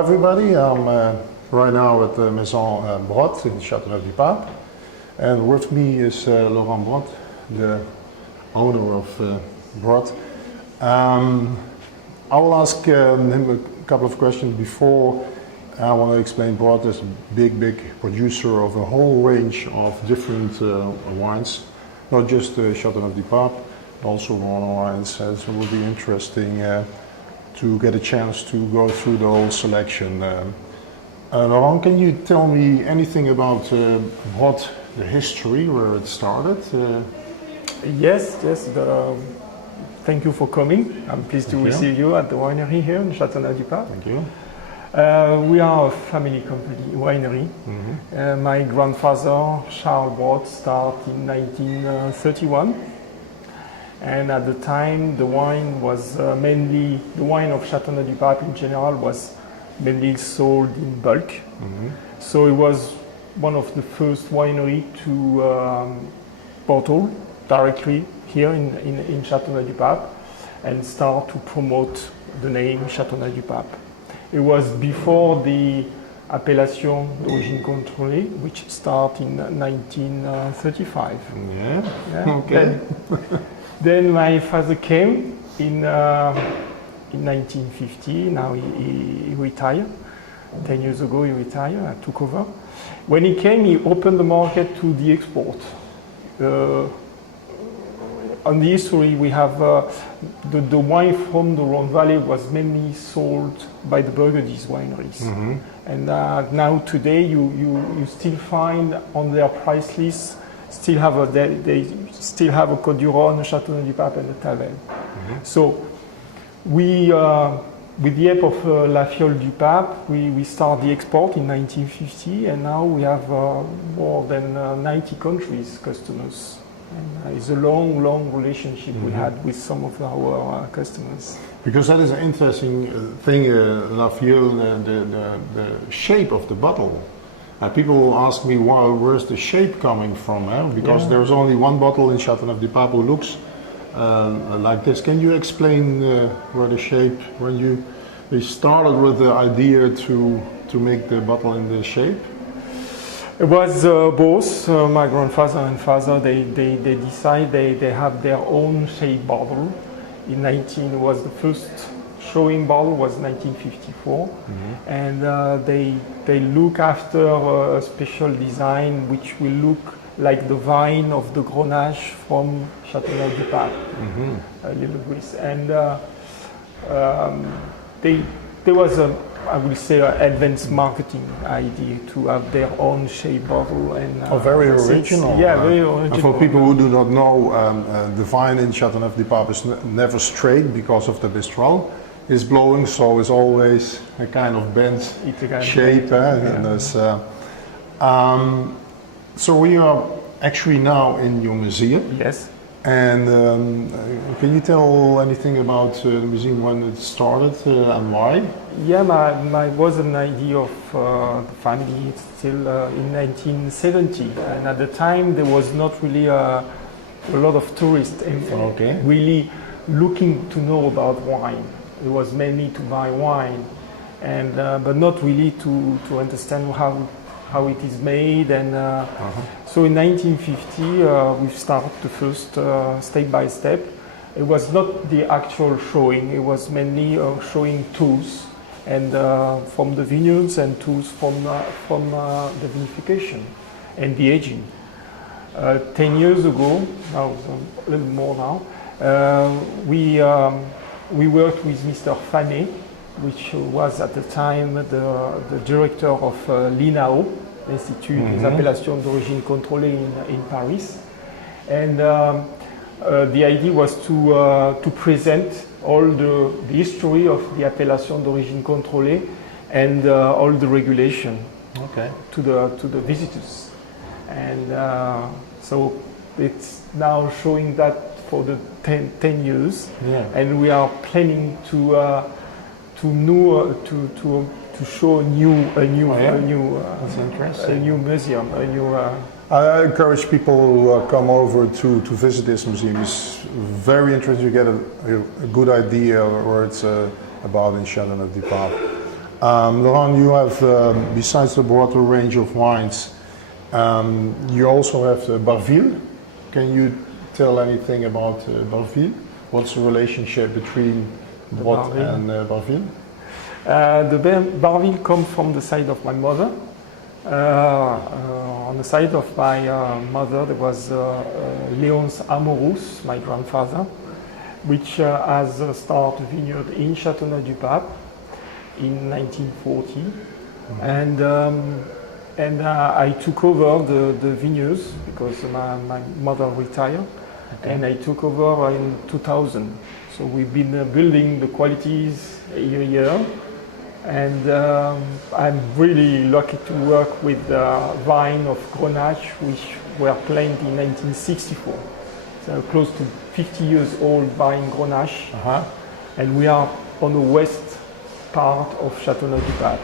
everybody. I'm right now at the Maison Brotte in Châteaneuf-du-Pape, and with me is Lauren Brotte, the owner of Brotte. I will ask him a couple of questions before. I want to explain Brotte is a big producer of a whole range of different wines, not just Châteaneuf-du-Pape, also Rhône wines. So it will be interesting to get a chance to go through the whole selection. Laurent, can you tell me anything about Brotte, the history, where it started? Yes. Thank you for coming. I'm pleased to receive you at the winery here in Châteaneuf-du-Pape. Thank you. We are a family company winery. Mm-hmm. My grandfather, Charles Brotte, started in 1931. And at the time, the wine was mainly, the wine of Châteaneuf-du-Pape in general was mainly sold in bulk. Mm-hmm. So it was one of the first winery to bottle directly here in Châteaneuf-du-Pape and start to promote the name Châteaneuf-du-Pape. It was before the appellation d'origine contrôlée, which started in 1935. Yeah. Okay. Then my father came in 1950. Now he retired. 10 years ago he retired. I took over. When he came, he opened the market to the export. On the history, we have the wine from the Rhône Valley was mainly sold by the Burgundy's wineries. Mm-hmm. And now today you still find on their price list they still have a Côte du Rhône, Châteaneuf-du-Pape, and the Tavel. Mm-hmm. So we, with the help of La Fiole du Pape, we start the export in 1950, and now we have more than 90 countries customers. And it's a long relationship we had with some of our customers. Because that is an interesting thing, La Fiole, the shape of the bottle. People ask me, wow, where's the shape coming from? Because there's only one bottle in Châteaneuf-du-Pape who looks like this. Can you explain where the shape, when they started with the idea to make the bottle in this shape? It was both. My grandfather and father, they decide they have their own shape bottle. Was the first showing bottle was 1954, mm-hmm. And they look after a special design which will look like the vine of the Grenache from Châteaneuf-du-Pape, mm-hmm. a little bit. And there was I will say, an advanced marketing idea to have their own shape bottle and very original. Very original. And for people who do not know, the vine in Châteaneuf-du-Pape is never straight because of the bistro. It's blowing, so it's always a kind of bent shape. And so we are actually now in your museum. Yes. And can you tell anything about the museum, when it started and why? Yeah, my was an idea of the family still in 1970, and at the time there was not really a lot of tourists really looking to know about wine. It was mainly to buy wine, and but not really to understand how it is made. And so in 1950 we started the first step by step. It was not the actual showing, it was mainly showing tools and from the vineyards and tools from the vinification and the aging. 10 years ago, now a little more now, we worked with Mr. Fanet, which was at the time the director of l'INAO, l'Institut des Appellations d'Origine Contrôlée in Paris. And the idea was to present all the history of the Appellation d'Origine Contrôlée and all the regulation to the visitors. And so it's now showing that for the 10 years, and we are planning to show a new museum, I encourage people to come over to visit this museum. It's very interesting. You get a good idea where it's about in Châteaneuf-du-Pape. Laurent, you have, besides the broader range of wines, you also have Barville. Can you tell anything about Barville? What's the relationship between Brotte and Barville? The Barville comes from the side of my mother. On the side of my mother, there was Léonce Amorous, my grandfather, which has started vineyard in Châteaneuf-du-Pape in 1940, and I took over the vineyards because my mother retired, and I took over in 2000. So we've been building the qualities year, and I'm really lucky to work with vine of Grenache, which were planted in 1964. So close to 50 years old vine Grenache, and we are on the west part of Châteaneuf-du-Pape.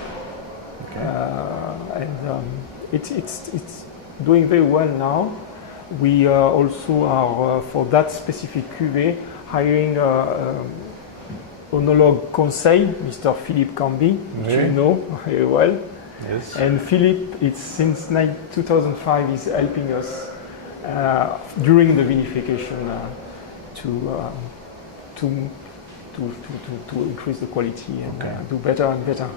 It's doing very well now. We also are, for that specific cuvée, hiring oenologue conseil, Mr. Philippe Camby, which you know very well. Yes. And Philippe, it's since 2005, is helping us during the vinification to increase the quality and do better and better.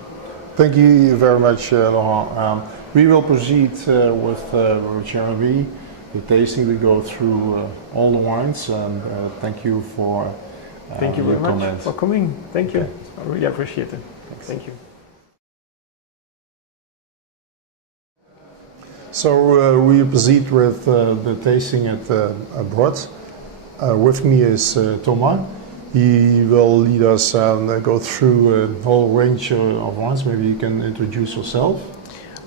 Thank you very much, Laurent. We will proceed with Chernobyl, the tasting. We go through all the wines, and thank you for thank you very much comments. for coming. Thank you. I really appreciate it. Thank you. So we proceed with the tasting at Brotte. With me is Thomas. He will lead us and go through a whole range of wines. Maybe you can introduce yourself.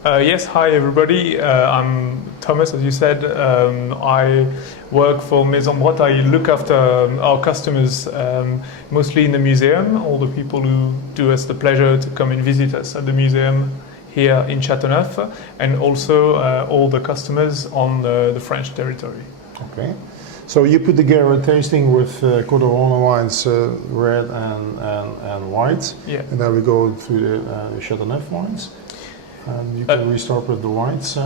Yes, hi everybody. I'm Thomas, as you said. I work for Maison Brotte. I look after our customers, mostly in the museum, all the people who do us the pleasure to come and visit us at the museum here in Châteauneuf, and also all the customers on the French territory. Okay. So you put together a tasting with Côte de Rhône wines, red and white. Yeah. And then we go through the Châteauneuf wines. And you can restart with the whites.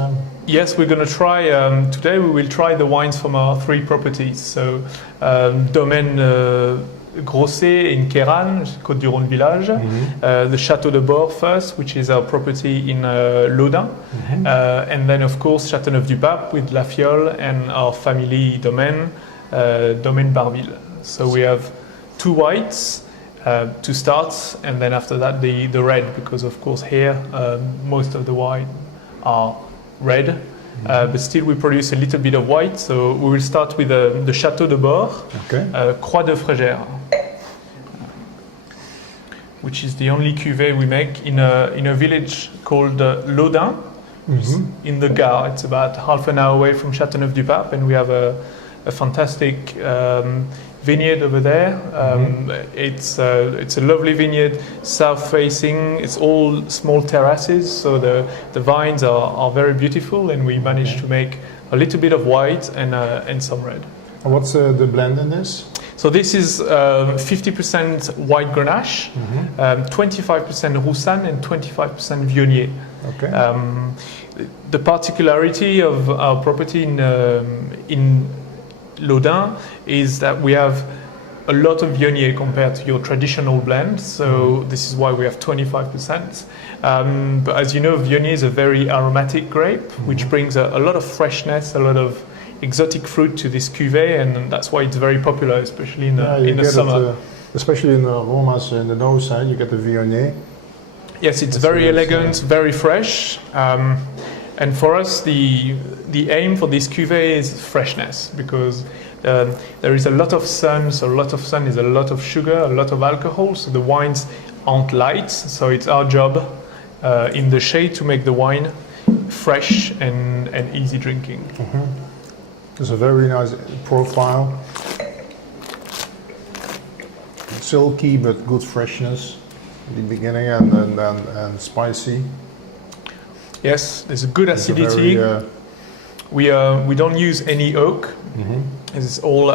Yes, we're going to try, today we will try the wines from our three properties. So Domaine Grosset in Queyranne, Côte-du-Rhône village. The Château de Bord first, which is our property in Laudun. And then of course Châteaneuf-du-Pape with La Fiole and our family domain, Domaine Barville. So we have two whites to start, and then after that the red, because of course here most of the wine are red. But still we produce a little bit of white, so we will start with the Château de Bord, Croix de Frégère, which is the only cuvée we make in a village called Laudun, in the Gard. It's about half an hour away from Châteaneuf-du-Pape, and we have a fantastic vineyard over there. It's a lovely vineyard, south facing. It's all small terraces, so the vines are very beautiful, and we managed to make a little bit of white and some red. And what's the blend in this? So this is 50% white Grenache, 25% Roussanne, and 25% Viognier. Okay. The particularity of our property in Laudun is that we have a lot of Viognier compared to your traditional blend, so this is why we have 25%. But as you know, Viognier is a very aromatic grape, which brings a lot of freshness, a lot of exotic fruit to this cuvée, and that's why it's very popular, especially in the summer. Especially in the aromas in the nose side, you get the Viognier. Yes, it's very elegant, very fresh. And for us, the aim for this cuvée is freshness, because there is a lot of sun, so a lot of sun is a lot of sugar, a lot of alcohol, so the wines aren't light, so it's our job in the shade to make the wine fresh and easy drinking. It's a very nice profile. Silky but good freshness in the beginning, and spicy. Yes, there's a good acidity. We don't use any oak. It's all.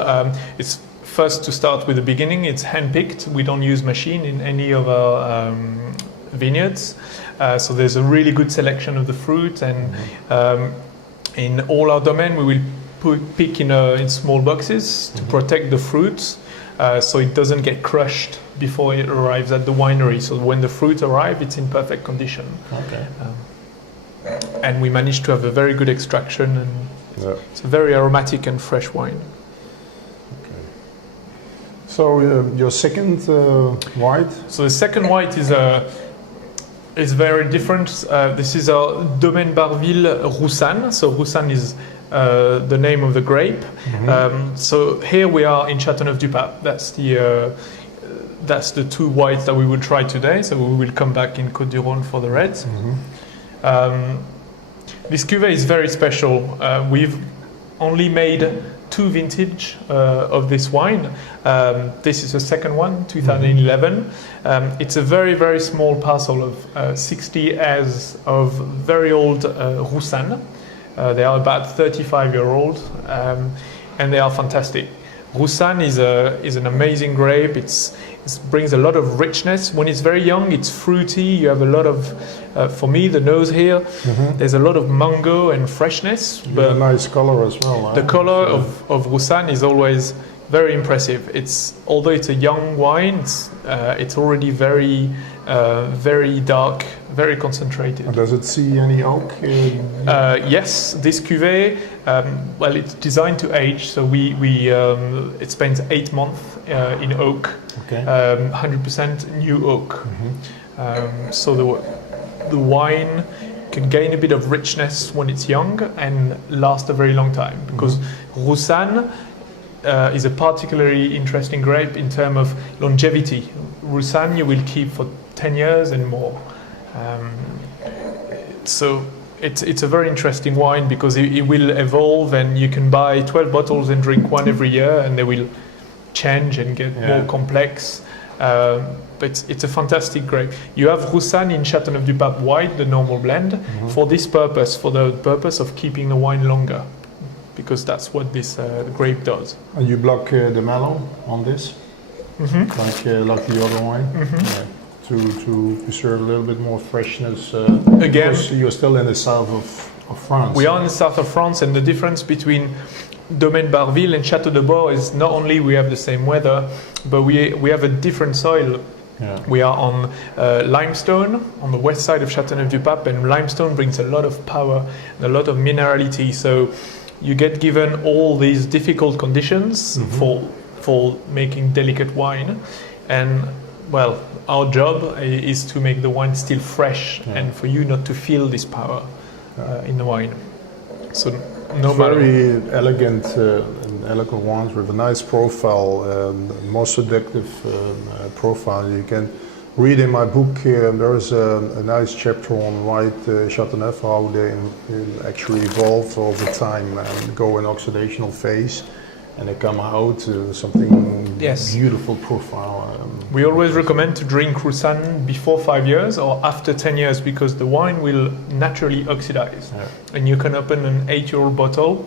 It's first to start with the beginning. It's hand picked. We don't use machine in any of our vineyards. So there's a really good selection of the fruit, and in all our domain we will pick in small boxes to protect the fruit, so it doesn't get crushed before it arrives at the winery. So when the fruit arrives, it's in perfect condition. Okay. And we managed to have a very good extraction, and it's a very aromatic and fresh wine. Okay. So your second white? So the second white is very different. This is our Domaine Barville Roussanne. So Roussanne is the name of the grape. So here we are in Châteaneuf-du-Pape. That's the two whites that we will try today. So we will come back in Côte-du-Rhône for the reds. This cuvée is very special. We've only made 2 vintage of this wine. This is the second one, 2011. It's a very, very small parcel of 60 hairs of very old Roussanne. They are about 35-year-old, and they are fantastic. Roussanne is an amazing grape. It brings a lot of richness. When it's very young, it's fruity. You have a lot of, for me, the nose here, there's a lot of mango and freshness. But a nice color as well. The color of Roussanne is always very impressive. Although it's a young wine, it's already very, very dark, very concentrated. And does it see any oak? Yes, this cuvée, well, it's designed to age, so it spends 8 months in oak, 100% new oak. So the wine can gain a bit of richness when it's young and last a very long time, because Roussanne is a particularly interesting grape in terms of longevity. Roussanne you will keep for 10 years and more. So it's a very interesting wine because it will evolve, and you can buy 12 bottles and drink one every year, and they will change and get more complex. But it's a fantastic grape. You have Roussanne in Châteaneuf-du-Pape white, the normal blend, for this purpose, for the purpose of keeping the wine longer, because that's what this grape does. And you block the melon on this, like the other wine, to preserve a little bit more freshness. Again, you're still in the south of France. We are in the south of France, and the difference between Domaine Barville and Château de Bord is not only we have the same weather, but we have a different soil. We are on limestone on the west side of Châteaneuf-du-Pape, and limestone brings a lot of power and a lot of minerality. So you get given all these difficult conditions for making delicate wine, and well, our job is to make the wine still fresh and for you not to feel this power in the wine. So no matter. Very elegant wines with a nice profile, most seductive profile. You can read in my book, there is a nice chapter on white Châteauneuf, how they actually evolve over time and go in oxidational phase, and they come out something beautiful profile. We always recommend to drink Roussanne before 5 years or after 10 years, because the wine will naturally oxidize. And you can open an 8-year-old bottle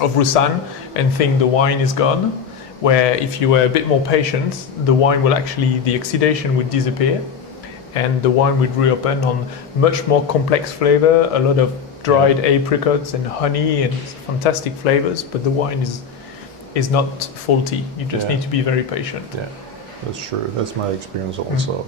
of Roussanne and think the wine is gone, where if you were a bit more patient, the wine will actually, the oxidation would disappear and the wine would reopen on much more complex flavor, a lot of dried apricots and honey and fantastic flavors, but the wine is not faulty. You just need to be very patient. Yeah, that's true. That's my experience also.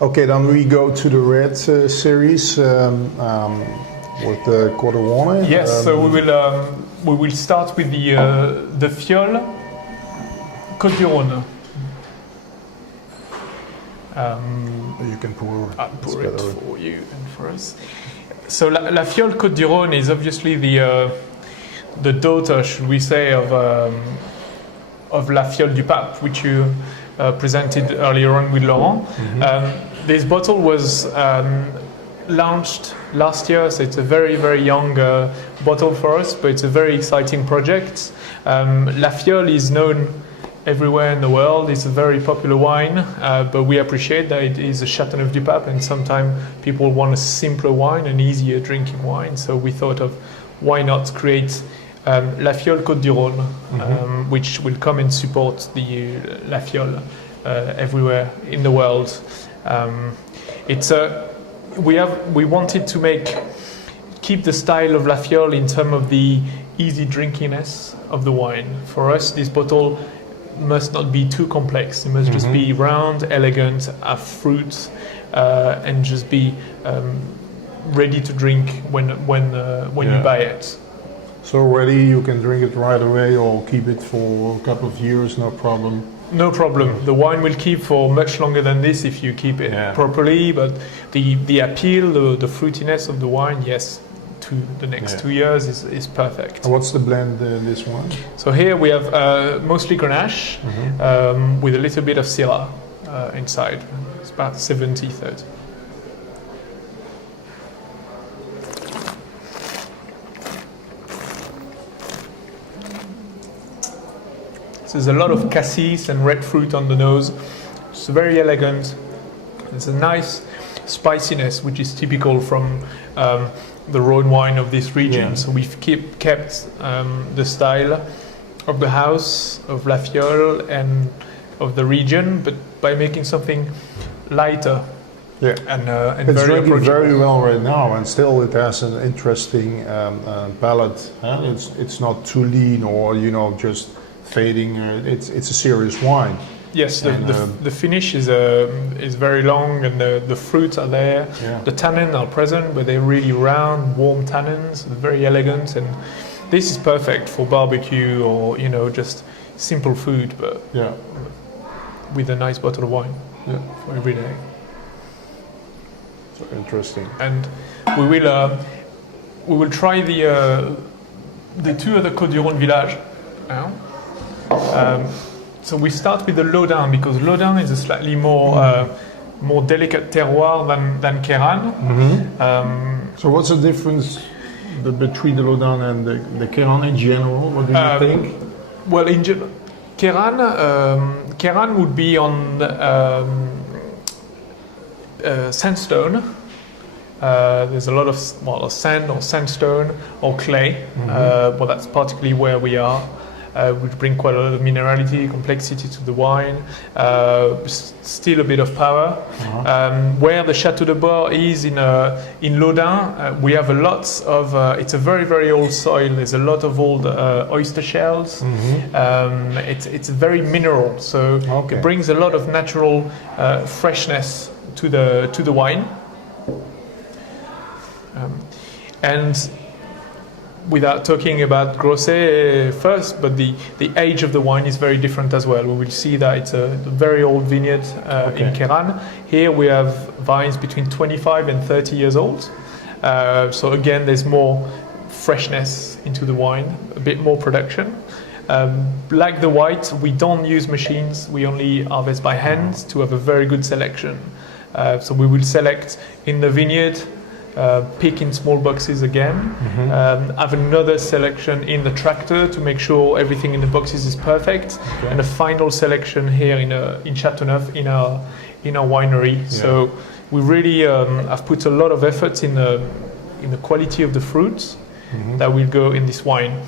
Okay, then we go to the red series with the Côte-du-Rhône. Yes, so we will start with the Fiole Côte-du-Rhône. You can pour it for you and for us. So La Fiole Côte-du-Rhône is obviously the daughter, should we say, of La Fiole du Pape, which you presented earlier on with Laurent. This bottle was launched last year, so it's a very, very young bottle for us, but it's a very exciting project. La Fiole is known everywhere in the world. It's a very popular wine, but we appreciate that it is a Châteaneuf-du-Pape, and sometimes people want a simpler wine, an easier drinking wine. So we thought of why not create La Fiole Côte-du-Rhône, which will come and support the La Fiole everywhere in the world. It's we wanted to keep the style of La Fiole in terms of the easy drinkiness of the wine. For us, this bottle must not be too complex. It must just be round, elegant, have fruit, and just be ready to drink when you buy it. So ready, you can drink it right away or keep it for a couple of years, no problem. No problem. The wine will keep for much longer than this if you keep it properly. But the appeal, the fruitiness of the wine, yes, to the next 2 years is perfect. And what's the blend this one? So here we have mostly Grenache with a little bit of Syrah inside. It's about 70-30. So there's a lot of cassis and red fruit on the nose. It's very elegant. It's a nice spiciness, which is typical from the Rhône wine of this region. So we've kept the style of the house, of La Fiole, and of the region, but by making something lighter. Yeah, and it's very drinking approachable. very well right now, and still it has an interesting palate. It's not too lean or just fading. It's a serious wine. Yes, the finish is very long, and the fruits are there. Yeah. The tannins are present, but they're really round, warm tannins, very elegant, and this is perfect for barbecue or just simple food, but with a nice bottle of wine for every day. So interesting. And we will try the two other Côtes du Rhône village now. So we start with the Laudan, because Laudan is a slightly more delicate terroir than Queyranne. So what's the difference between the Laudan and the Queyranne in general? What do you think? Well, in general, Queyranne would be on sandstone. There's a lot of sand or sandstone or clay. But that's particularly where we are. Which bring quite a lot of minerality, complexity to the wine, still a bit of power. Where the Château de Bord is in Laudan, we have a lot of, it's a very, very old soil. There's a lot of old oyster shells. It's very mineral, so it brings a lot of natural freshness to the wine. And without talking about Grosset first, but the age of the wine is very different as well. We will see that it's a very old vineyard in Queyranne. Here we have vines between 25 and 30 years old. So again, there's more freshness into the wine, a bit more production. Like the white, we don't use machines. We only harvest by hand to have a very good selection. So we will select in the vineyard, pick in small boxes again, have another selection in the tractor to make sure everything in the boxes is perfect, and a final selection here in Châteauneuf in our winery. So we really have put a lot of effort in the quality of the fruits that will go in this wine.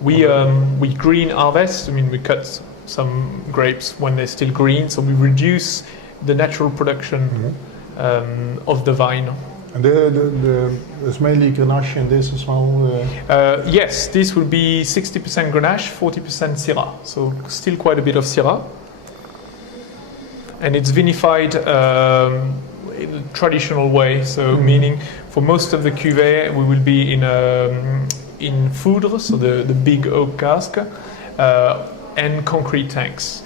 We green harvest. I mean, we cut some grapes when they're still green, so we reduce the natural production of the vine. And there's mainly Grenache in this as well? Yes, this will be 60% Grenache, 40% Syrah. So still quite a bit of Syrah. And it's vinified in a traditional way. So meaning for most of the cuvée, we will be in foudre, so the big oak cask, and concrete tanks.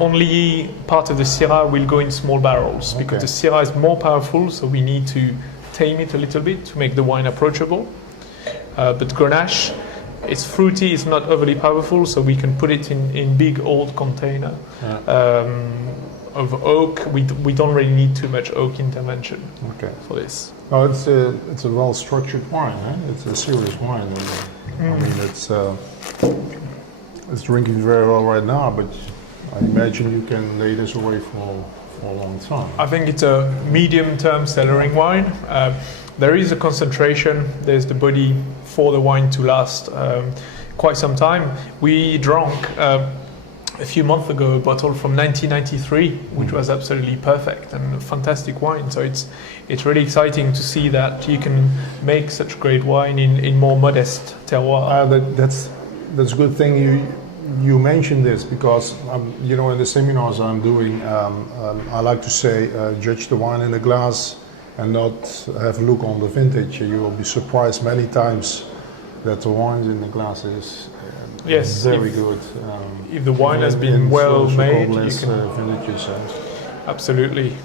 Only part of the Syrah will go in small barrels because the Syrah is more powerful, so we need to tame it a little bit to make the wine approachable. But Grenache, it's fruity, it's not overly powerful, so we can put it in big old container of oak. We don't really need too much oak intervention for this. Oh, it's a well-structured wine. It's a serious wine. I mean, it's drinking very well right now, but I imagine you can lay this away for a long time. I think it's a medium-term cellaring wine. There is a concentration. There's the body for the wine to last quite some time. We drank a few months ago a bottle from 1993, which was absolutely perfect and a fantastic wine. So it's really exciting to see that you can make such great wine in more modest terroir. That's a good thing you mentioned this, because you know, in the seminars I'm doing, I like to say judge the wine in the glass and not have a look on the vintage. You will be surprised many times that the wine in the glass is very good. If the wine has been well made, you can villages. Absolutely.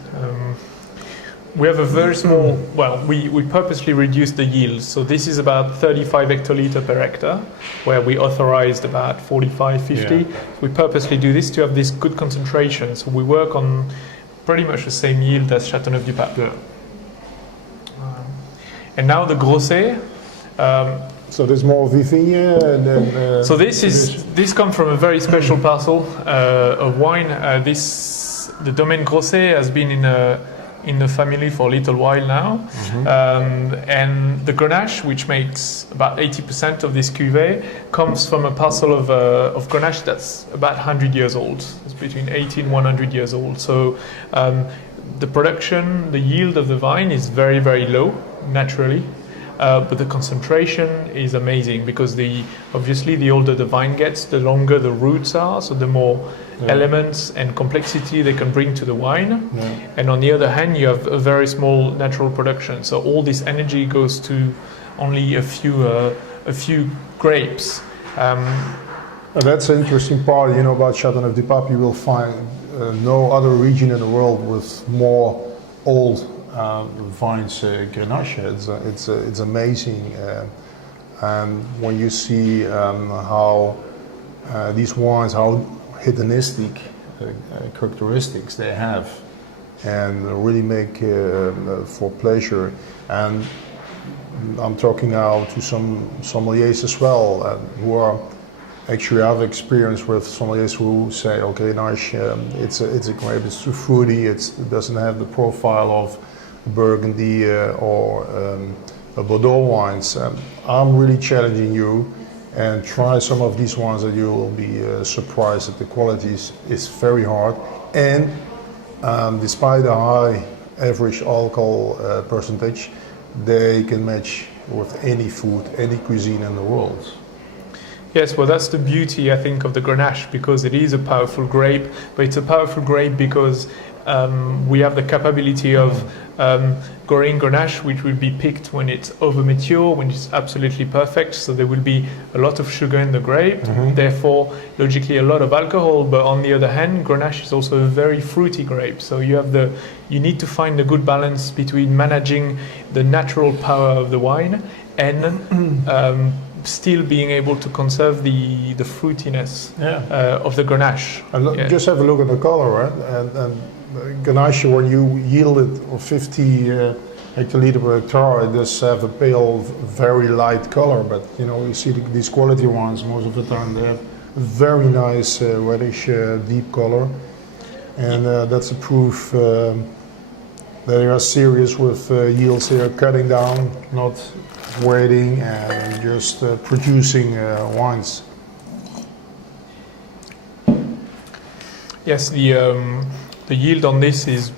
We have a very small, well, we purposely reduced the yield. So this is about 35 hectoliter per hectare, where we authorized about 45, 50. Yeah. We purposely do this to have this good concentration. So we work on pretty much the same yield as Châteaneuf-du-Pape. Yeah. And now the Grosset. So there's more Vivigne and then... So this comes from a very special parcel of wine. The Domaine Grosset has been in the family for a little while now. And the Grenache, which makes about 80% of this cuvée, comes from a parcel of Grenache that's about 100 years old. It's between 80 and 100 years old. So the production, the yield of the vine is very, very low, naturally. But the concentration is amazing, because obviously the older the vine gets, the longer the roots are, so the more elements and complexity they can bring to the wine. And on the other hand, you have a very small natural production, so all this energy goes to only a few grapes. That's an interesting part, you know, about Châteaneuf-du-Pape. You will find no other region in the world with more old vines, Grenache. It's amazing, and when you see how these wines, how hedonistic characteristics they have, and really make for pleasure. And I'm talking now to some sommeliers as well, who are actually have experience with sommeliers who say, okay, Grenache, it's a grape, it's too fruity, it doesn't have the profile of Burgundy or Bordeaux wines. I'm really challenging you, and try some of these wines that you will be surprised that the quality is very hard. And despite the high average alcohol percentage, they can match with any food, any cuisine in the world. Yes, well, that's the beauty, I think, of the Grenache, because it is a powerful grape, but it's a powerful grape because we have the capability of growing Grenache, which will be picked when it's over mature, when it's absolutely perfect. So there will be a lot of sugar in the grape, therefore, logically, a lot of alcohol. But on the other hand, Grenache is also a very fruity grape. So you need to find a good balance between managing the natural power of the wine and still being able to conserve the fruitiness of the Grenache. And just have a look at the color, right? And Grenache, when you yield it 50 hectoliter per hectare, it does have a pale, very light color. But you know, you see these quality wines, most of the time they have a very nice reddish deep color, and that's a proof that they are serious with yields. They are cutting down, not waiting and just producing wines. Yes, the yield on this is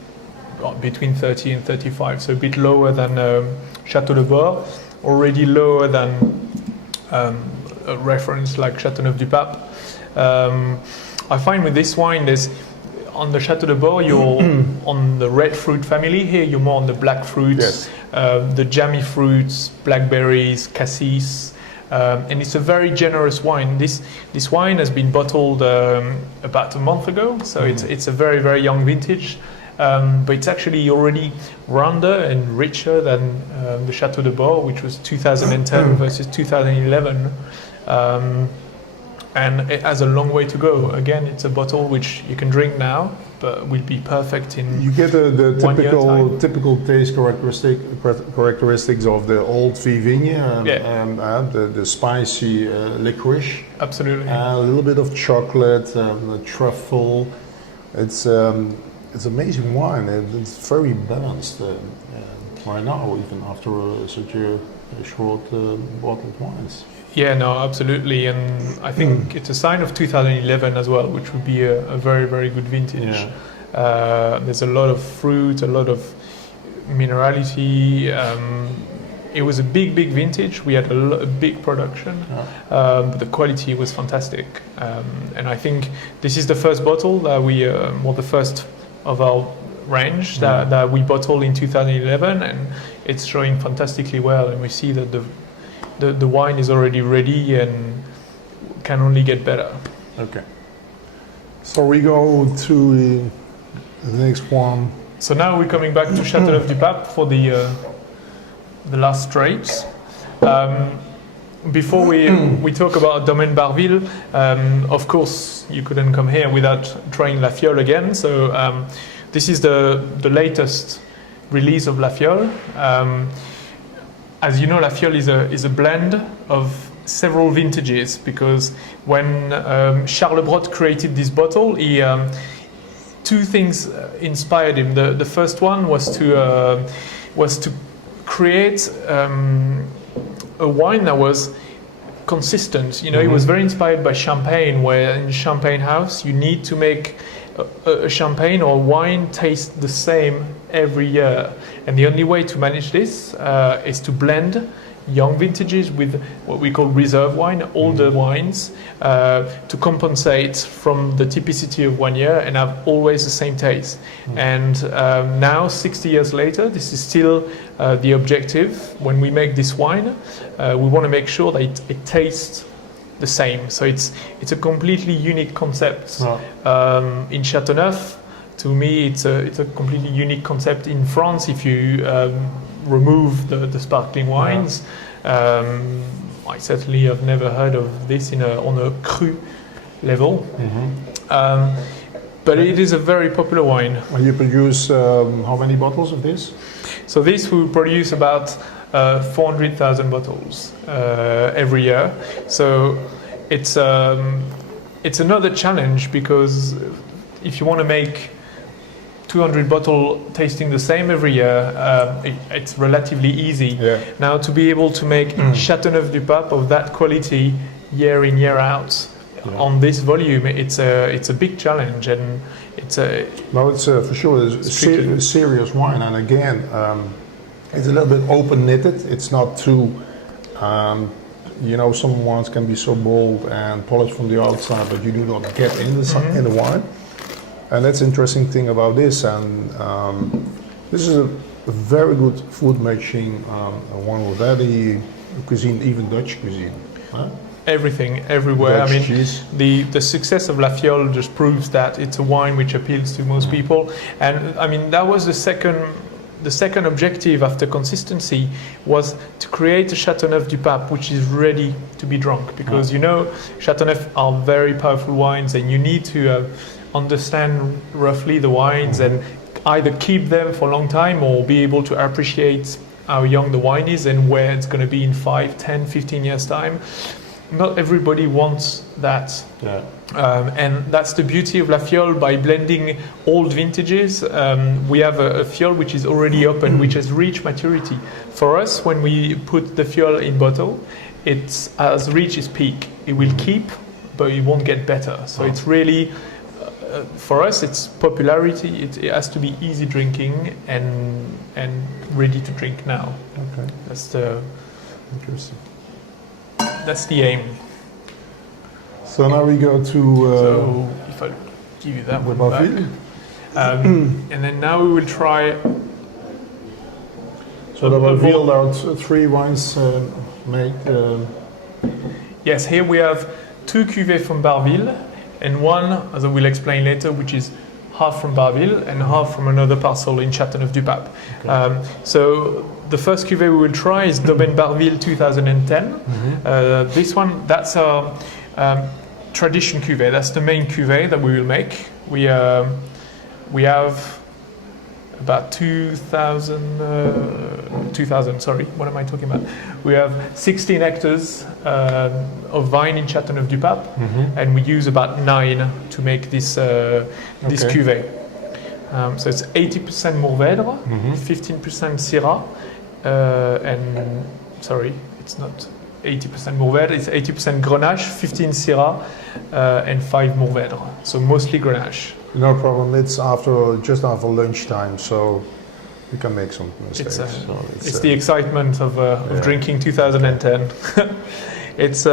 between 30 and 35, so a bit lower than Château de Bord, already lower than a reference like Châteaneuf-du-Pape. I find with this wine, on the Château de Bord, you're on the red fruit family. Here, you're more on the black fruits, the jammy fruits, blackberries, cassis, and it's a very generous wine. This wine has been bottled about a month ago, so it's a very, very young vintage, but it's actually already rounder and richer than the Château de Bord, which was 2010 versus 2011. And it has a long way to go. Again, it's a bottle which you can drink now, but will be perfect in You get the 1 year time. typical taste characteristics of the old Vivigne, the spicy licorice. Absolutely. A little bit of chocolate, the truffle. It's amazing wine. It's very balanced. right now, even after such a short bottled wines. Yeah, no, absolutely, and I think it's a sign of 2011 as well, which would be a very, very good vintage. Yeah. There's a lot of fruit, a lot of minerality. It was a big vintage. We had a big production, but the quality was fantastic. And I think this is the first bottle that we, well, the first of our range that we bottled in 2011, and it's showing fantastically well. And we see that the wine is already ready and can only get better. Okay. So we go to the next one. So now we're coming back to Châteaneuf-du-Pape for the last straight. Before we talk about Domaine Barville, of course you couldn't come here without trying La Fiole again. So this is the latest release of La Fiole. As you know, La Fiole is a blend of several vintages, because when Charles Brotte created this bottle, he two things inspired him. The first one was to create a wine that was consistent. You know, he was very inspired by champagne, where in Champagne House you need to make a champagne or wine taste the same every year, and the only way to manage this is to blend young vintages with what we call reserve wine, older wines, to compensate from the typicity of 1 year and have always the same taste. And now, 60 years later, this is still the objective. When we make this wine, we want to make sure that it tastes the same. So it's a completely unique concept. In Châteauneuf, to me, it's a completely unique concept in France. If you remove the sparkling wines, I certainly have never heard of this on a cru level. But it is a very popular wine. And you produce how many bottles of this? So this will produce about 400,000 bottles every year. So it's another challenge, because if you want to make 200 bottle tasting the same every year, it's relatively easy. Now, to be able to make Châteaneuf-du-Pape of that quality year in, year out on this volume, it's a big challenge, and it's for sure a serious wine. And again, it's a little bit open-knitted. It's not too, some wines can be so bold and polished from the outside, but you do not get in the wine. And that's the interesting thing about this. And this is a very good food making one with any cuisine, even Dutch cuisine. Huh? Everything, everywhere. Dutch I mean, cheese. the success of La Fiole just proves that it's a wine which appeals to most people. And I mean, that was the second objective after consistency, was to create a Châteaneuf-du-Pape which is ready to be drunk, because Châteauneuf are very powerful wines, and you need to understand roughly the wines and either keep them for a long time or be able to appreciate how young the wine is and where it's going to be in 5, 10, 15 years time. Not everybody wants that. And that's the beauty of La Fiole. By blending old vintages, we have a Fiole which is already open, which has reached maturity. For us, when we put the Fiole in bottle, it has reached its peak. It will keep, but it won't get better. So it's really, for us, it's popularity. It has to be easy drinking and ready to drink now. Okay. That's the Interesting. That's the aim. So now we go to So if I give you that the one back. Barville. And then now we will try. So the Barville, there are three wines made. Yes, here we have 2 cuvées from Barville and one, as I will explain later, which is half from Barville and half from another parcel in Châteaneuf-du-Pape. Okay. So the first cuvée we will try is Domaine Barville 2010. This one, that's our tradition cuvée. That's the main cuvée that we will make. We have about 2,000, sorry, what am I talking about? We have 16 hectares of vine in Châteaneuf-du-Pape, and we use about 9 to make this cuvée. So it's 80% Mourvèdre, 15% Syrah, and sorry, it's not 80% Mourvèdre, it's 80% Grenache, 15 Syrah, and 5 Mourvèdre. So mostly Grenache. No problem. It's just after lunchtime, so you can make some mistakes. It's the excitement of drinking 2010. It's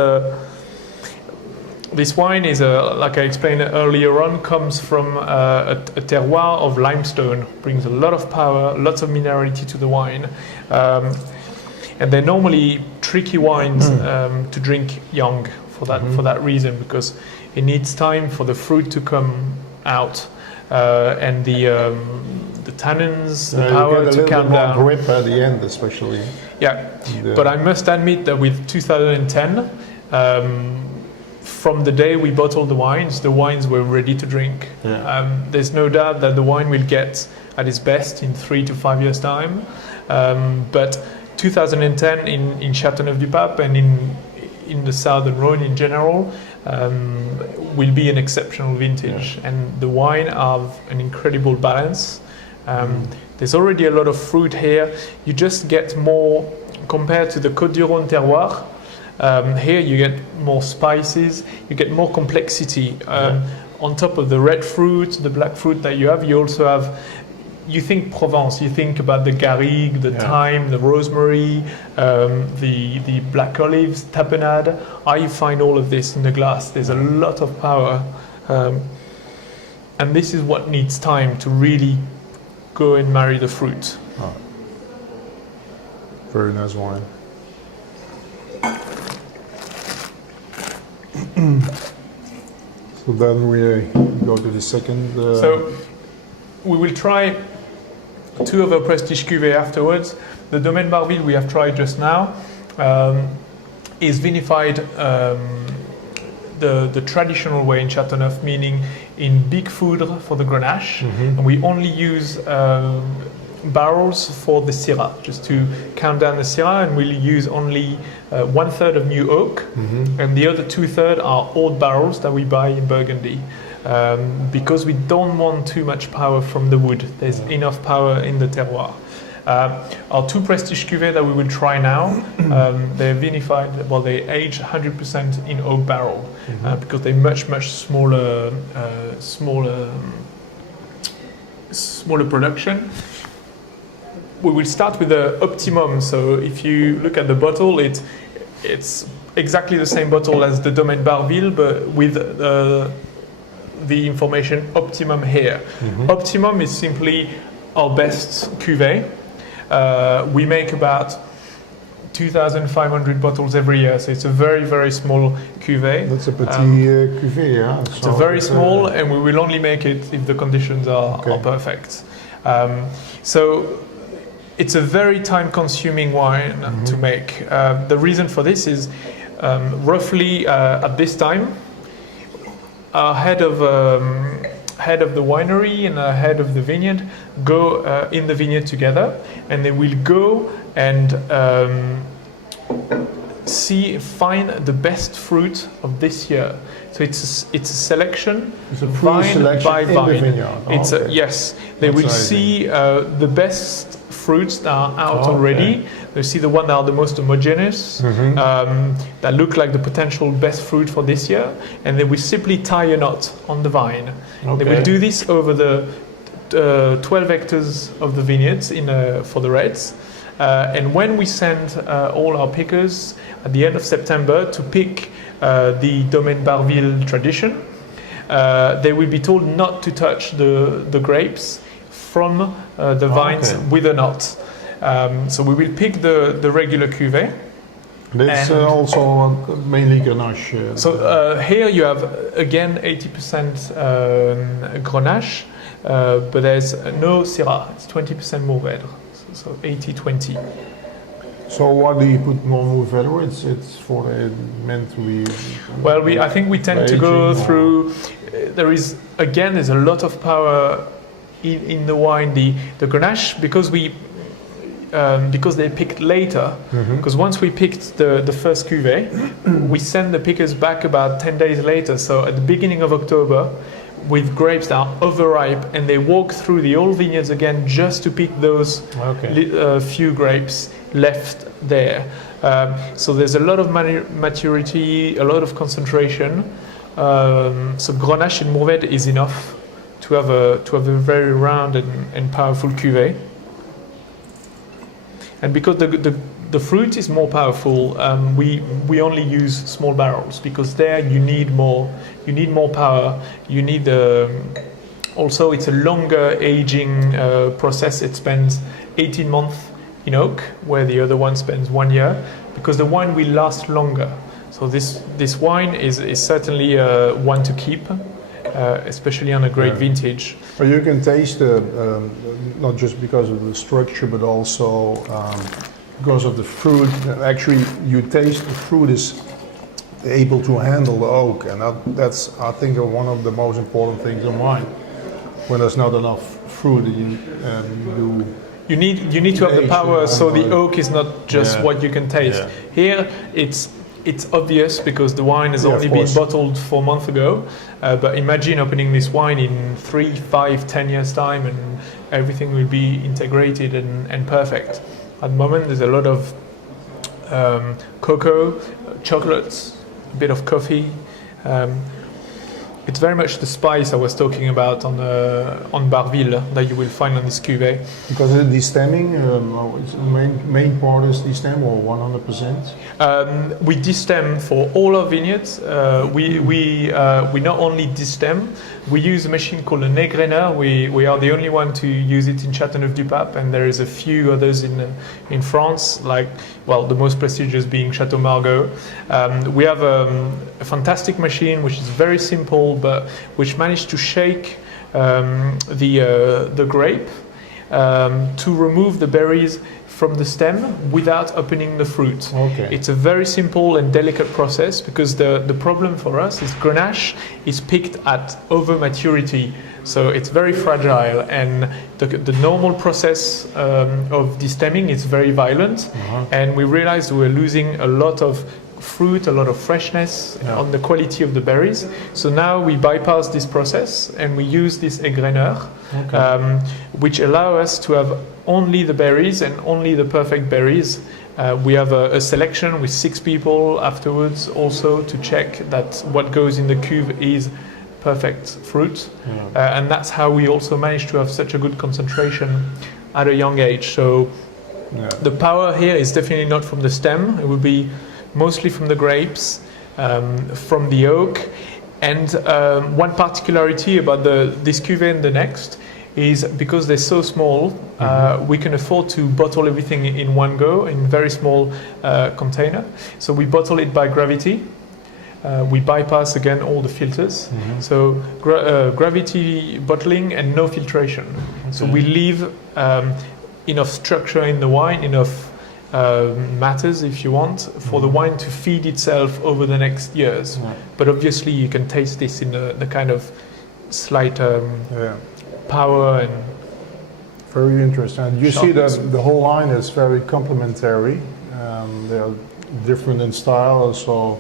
this wine is like I explained earlier on, comes from a terroir of limestone. Brings a lot of power, lots of minerality to the wine, and they're normally tricky wines to drink young for that reason, because it needs time for the fruit to come out and the tannins, the power to calm down. More grip at the end, especially. Yeah, but I must admit that with 2010, from the day we bottled the wines were ready to drink. Yeah. There's no doubt that the wine will get at its best in 3 to 5 years' time. But 2010 in Châteaneuf-du-Pape and in the southern Rhône in general will be an exceptional vintage. Yeah. And the wine have an incredible balance. There's already a lot of fruit here. You just get more, compared to the Côte-du-Rhône terroir, here you get more spices, you get more complexity. On top of the red fruit, the black fruit that you have, you also have, you think Provence, you think about the garrigue, the thyme, the rosemary, the black olives, tapenade. I find all of this in the glass. There's a lot of power. And this is what needs time to really go and marry the fruit. Oh. Very nice wine. So then we go to the second. So we will try 2 of our prestige cuvées afterwards. The Domaine Barville we have tried just now is vinified the traditional way in Châteauneuf, meaning in big foudre for the Grenache, and we only use barrels for the Syrah, just to count down the Syrah, and we'll use only 1/3 of new oak, and the other 2/3 are old barrels that we buy in Burgundy, because we don't want too much power from the wood. There's enough power in the terroir. Our 2 prestige cuvées that we will try now, they're vinified, well, they age 100% in oak barrel, because they're much smaller production. We will start with the optimum. So if you look at the bottle, it's exactly the same bottle as the Domaine Barville, but with the information optimum here. Optimum is simply our best cuvée. We make about 2,500 bottles every year, so it's a very small cuvée. That's a petit cuvée, yeah. It's a very small, and we will only make it if the conditions are perfect. So it's a very time-consuming wine to make. The reason for this is roughly at this time, our head of the winery and head of the vineyard go in the vineyard together, and they will go and find the best fruit of this year. So it's a selection, vine by vine. Yes, they will see the best fruits that are out already. They see the one that are the most homogeneous, that look like the potential best fruit for this year, and they will simply tie a knot on the vine. They will do this over the 12 hectares of the vineyards for the reds. And when we send all our pickers at the end of September to pick the Domaine Barville tradition, they will be told not to touch the grapes from the vines with a knot. So we will pick the regular cuvée. It's also mainly Grenache. Here you have again 80% Grenache, but there's no Syrah. It's 20% Mourvèdre. So 80-20. So why do you put more Mourvèdre? It's meant to be. Well, I think we tend to go through. There's a lot of power in the wine. The Grenache, because they picked later. Because once we picked the first cuvée, we send the pickers back about 10 days later. So at the beginning of October, with grapes that are overripe, and they walk through the old vineyards again just to pick those few grapes left there. So there's a lot of maturity, a lot of concentration. So Grenache and Mourvèdre is enough to have a very round and powerful cuvée. And because the fruit is more powerful, we only use small barrels, because there you need more power. You need also, it's a longer aging process. It spends 18 months in oak, where the other one spends 1 year, because the wine will last longer. So this wine is certainly one to keep, especially on a great vintage. But you can taste not just because of the structure, but also because of the fruit. Actually, you taste the fruit is able to handle the oak, and that's, I think, one of the most important things in wine. When there's not enough fruit, you need to have the power, so the oak is not just what you can taste. Here, it's obvious because the wine has only been bottled 4 months ago. But imagine opening this wine in 3, 5, 10 years time, and everything will be integrated and perfect. At the moment, there's a lot of cocoa, chocolates, a bit of coffee. It's very much the spice I was talking about on Barville that you will find on this cuvée. Because of the destemming, the main part is destem, or 100%? We destem for all our vineyards. We not only destem, we use a machine called an égraineur. We are the only one to use it in Châteaneuf-du-Pape, and there is a few others in France, like, well, the most prestigious being Château Margaux. We have a fantastic machine which is very simple, but which managed to shake the grape to remove the berries from the stem without opening the fruit. It's a very simple and delicate process, because the problem for us is Grenache is picked at over maturity, so it's very fragile, and the normal process of destemming is very violent, and we realized we were losing a lot of fruit, a lot of freshness on the quality of the berries. So now we bypass this process and we use this égraineur, which allow us to have only the berries and only the perfect berries. We have a selection with 6 people afterwards also to check that what goes in the cuve is perfect fruit. And that's how we also managed to have such a good concentration at a young age. So the power here is definitely not from the stem. It would be mostly from the grapes, from the oak. And one particularity about this cuvée and the next is, because they're so small, we can afford to bottle everything in one go in very small container. So we bottle it by gravity. We bypass again all the filters. So gravity bottling and no filtration. So we leave enough structure in the wine, enough matters, if you want, for the wine to feed itself over the next years. But obviously you can taste this in the kind of slight power and very interesting. And you see that the whole line is very complementary. They are different in style, so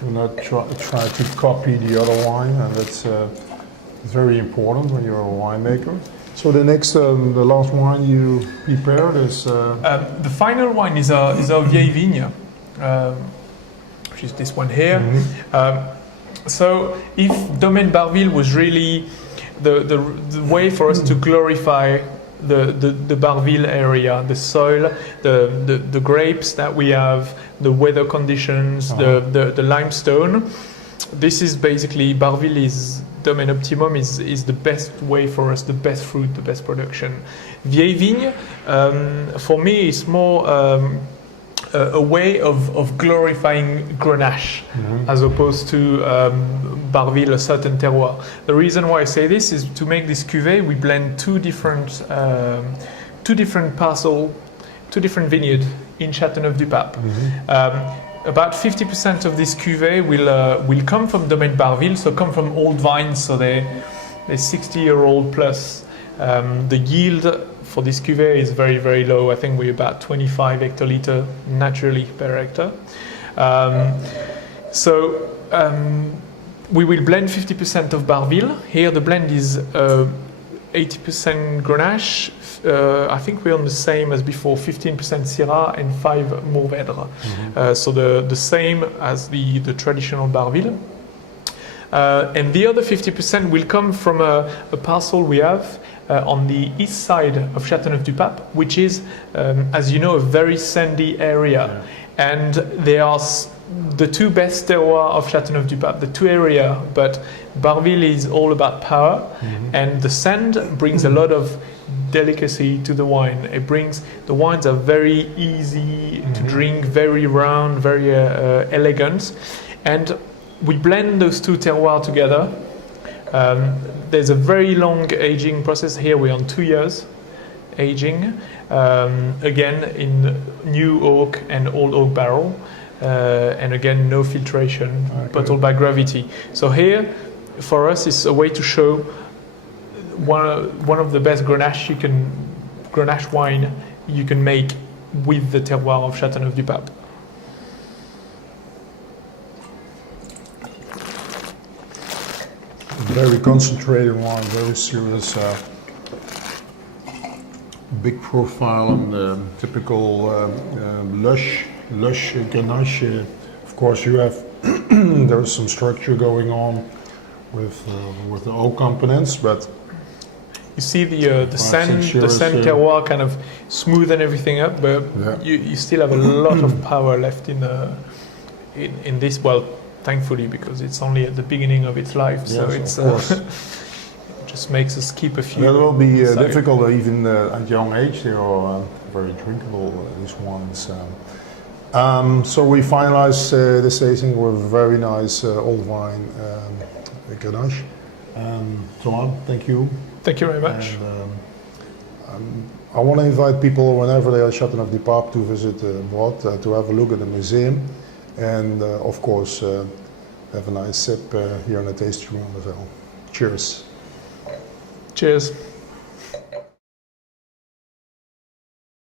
do not try to copy the other wine, and that's very important when you're a winemaker. So the next, the last wine you prepared is... the final wine is our Vieille Vigne, which is this one here. So if Domaine Barville was really the way for us to glorify the Barville area, the soil, the grapes that we have, the weather conditions, the limestone, this is basically, Barville is... Domaine Optimum is the best way for us, the best fruit, the best production. Vieille Vigne, for me, is more a way of glorifying Grenache, as opposed to Barville, a certain terroir. The reason why I say this is to make this cuvée, we blend two different vineyards in Châteaneuf-du-Pape. About 50% of this cuvée will come from Domaine Barville, so come from old vines, so they're 60-year-old plus. The yield for this cuvée is very, very low. I think we're about 25 hectoliter naturally per hectare. we will blend 50% of Barville. Here the blend is 80% Grenache. I think we're on the same as before, 15% Syrah and 5 Mourvèdre. So the same as the traditional Barville. And the other 50% will come from a parcel we have on the east side of Châteaneuf-du-Pape, which is, as you know, a very sandy area. And they are the two best terroirs of Châteaneuf-du-Pape, the two areas, but Barville is all about power, and the sand brings a lot of delicacy to the wine. The wines are very easy to drink, very round, very elegant, and we blend those two terroirs together. There's a very long aging process. Here we're on 2 years aging, again in new oak and old oak barrel, and again no filtration, bottled by gravity. So here, for us, it's a way to show one of the best Grenache wine you can make with the terroir of Châteaneuf-du-Pape. Very concentrated wine, very serious, big profile, and typical lush Grenache. Of course, you have there's some structure going on with the oak components, but you see the sand terroir kind of smoothen everything up, but you still have a lot of power left in this. Well, thankfully, because it's only at the beginning of its life, so it's just makes us keep a few. That will be difficult even at young age. They are very drinkable, these wines. So we finalize this tasting with a very nice old wine, Grenache. Thomas, thank you. Thank you very much. And, I want to invite people whenever they are at Châteaneuf-du-Pape to visit Brotte, to have a look at the museum, and of course have a nice sip here in the tasting room as well. Cheers. Cheers.